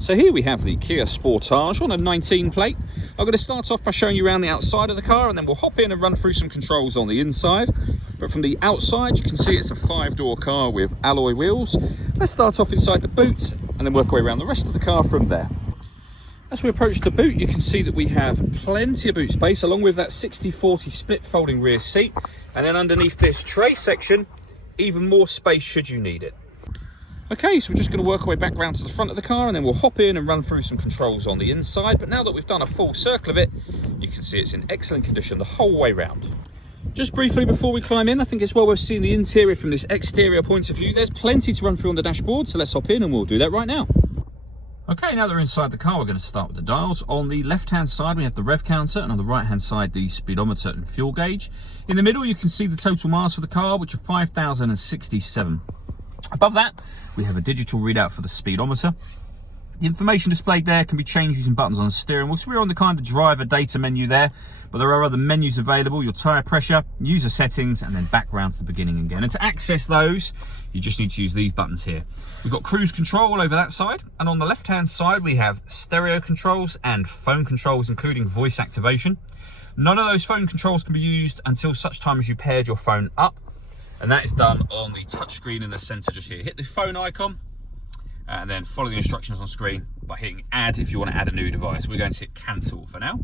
So here we have the Kia Sportage on a 19 plate. I'm going to start off by showing you around the outside of the car, and then we'll hop in and run through some controls on the inside. But from the outside, you can see it's a 5-door car with alloy wheels. Let's start off inside the boot and then work our way around the rest of the car from there. As we approach the boot, you can see that we have plenty of boot space, along with that 60-40 split folding rear seat. And then underneath this tray section, even more space should you need it. Okay, so we're just going to work our way back round to the front of the car, and then we'll hop in and run through some controls on the inside. But now that we've done a full circle of it, you can see it's in excellent condition the whole way round. Just briefly before we climb in, I think it's well worth seeing the interior from this exterior point of view. There's plenty to run through on the dashboard, so let's hop in and we'll do that right now. Okay, now that we're inside the car, we're going to start with the dials. On the left-hand side, we have the rev counter, and on the right-hand side, the speedometer and fuel gauge. In the middle, you can see the total miles for the car, which are 5,067. Above that, we have a digital readout for the speedometer. The information displayed there can be changed using buttons on the steering wheel. So we're on the kind of driver data menu there, but there are other menus available: your tyre pressure, user settings, and then back round to the beginning again. And to access those, you just need to use these buttons here. We've got cruise control over that side, and on the left-hand side, we have stereo controls and phone controls, including voice activation. None of those phone controls can be used until such time as you paired your phone up. And that is done on the touchscreen in the center just here. Hit the phone icon and then follow the instructions on screen by hitting add if you want to add a new device. We're going to hit cancel for now.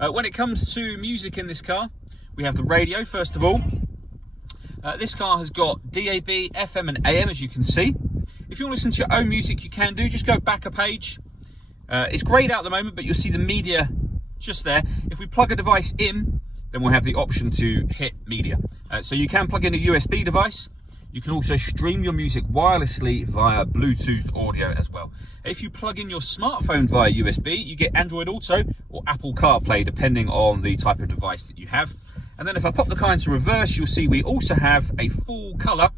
When it comes to music in this car, we have the radio first of all. This car has got DAB, FM and AM, as you can see. If you want to listen to your own music, you can do. Just go back a page. It's greyed out at the moment, but you'll see the media just there. If we plug a device in, then we'll have the option to hit media. So you can plug in a USB device. You can also stream your music wirelessly via Bluetooth audio as well. If you plug in your smartphone via USB, you get Android Auto or Apple CarPlay, depending on the type of device that you have. And then if I pop the car into reverse, you'll see we also have a full color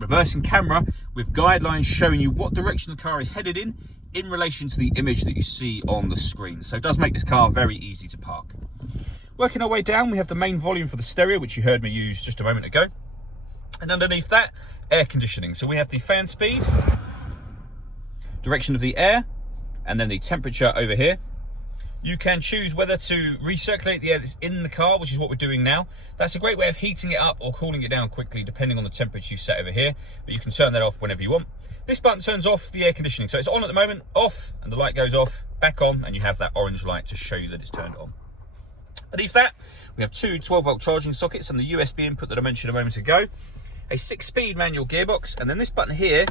reversing camera with guidelines showing you what direction the car is headed in relation to the image that you see on the screen. So it does make this car very easy to park. Working our way down, we have the main volume for the stereo, which you heard me use just a moment ago. And underneath that, air conditioning. So we have the fan speed, direction of the air, and then the temperature over here. You can choose whether to recirculate the air that's in the car, which is what we're doing now. That's a great way of heating it up or cooling it down quickly, depending on the temperature you set over here. But you can turn that off whenever you want. This button turns off the air conditioning. So it's on at the moment, off, and the light goes off, back on, and you have that orange light to show you that it's turned on. Beneath that, we have two 12-volt charging sockets and the USB input that I mentioned a moment ago, a 6-speed manual gearbox, and then this button here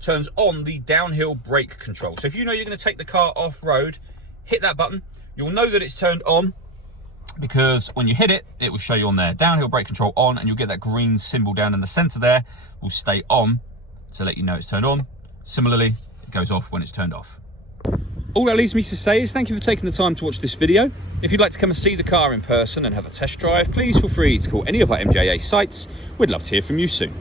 turns on the downhill brake control. So if you know you're going to take the car off-road, hit that button. You'll know that it's turned on because when you hit it, it will show you on there. Downhill brake control on, and you'll get that green symbol down in the center there. Will stay on to let you know it's turned on. Similarly, it goes off when it's turned off. All that leaves me to say is thank you for taking the time to watch this video. If you'd like to come and see the car in person and have a test drive, please feel free to call any of our MJA sites. We'd love to hear from you soon.